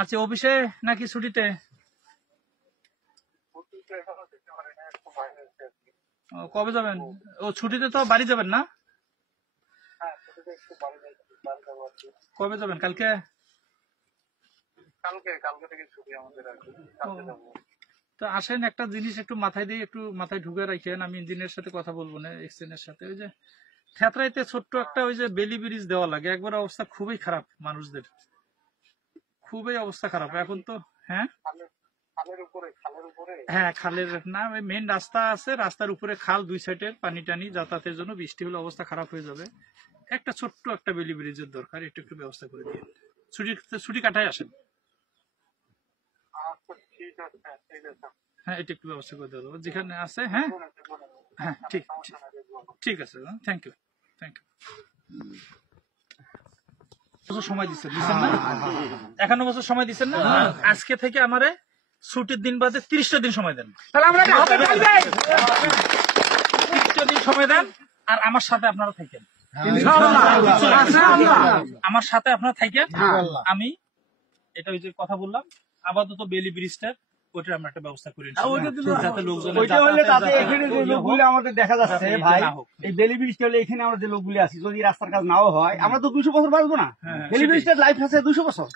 আচ্ছা, অফিসে নাকি ছুটিতে? কবে যাবেন? ও ছুটিতে তো বাড়ি যাবেন না? কবে যাবেন? কালকে? তো আসেন, একটা জিনিস একটু মাথায় দিয়ে একটু মাথায় ঢুকে রাখেন। আমি ইঞ্জিনিয়ারের সাথে কথা বলবো না, এক্সচেঞ্জের সাথে। ওই যে থেতরাইতে ছোট্ট একটা ওই যে বেলি ব্রিজ দেওয়া লাগে, একবার অবস্থা খুবই খারাপ মানুষদের, খুবই অবস্থা খারাপ এখন তো। হ্যাঁ হ্যাঁ, খালের না, মেন রাস্তা আছে, রাস্তার উপরে খাল, দুই সাইডের পানি টানি যাতায়াতের জন্য বৃষ্টি হলে অবস্থা খারাপ হয়ে যাবে। একটা ছোট্ট একটা বেলি ব্রিজের দরকার, একটু একটু ব্যবস্থা করে দিয়ে ছুটি কাটায় আসেন। হ্যাঁ, এটা একটু ব্যবস্থা করে দেওয়া যাবে যেখানে আছে। হ্যাঁ হ্যাঁ, ঠিক ঠিক আছে, থ্যাংক ইউ থ্যাংক ইউ। সময় দিচ্ছেন না? 51 বছর সময় দিচ্ছেন না? আজকে থেকে আমারে ছুটির দিন বাদে 30টা দিন সময় দেন। 30টা দিন সময় দেন, আর আমার সাথে আপনারা থাকেন। আমার সাথে আপনারা থাকেন। আমি এটা ওই যে কথা বললাম, আপাতত বেলি ব্রিজটা ওইটা আমরা একটা ব্যবস্থা করি, যাতে লোকজন আমাদের দেখা যাচ্ছে ভাই, এই বেলি ব্রিজটা হলে এখানে আমরা যে লোকগুলি আছি, যদি রাস্তার কাজ নাও হয় আমরা তো 200 বছর বাঁচবো না। বেলি ব্রিজটার লাইফ আছে 200 বছর।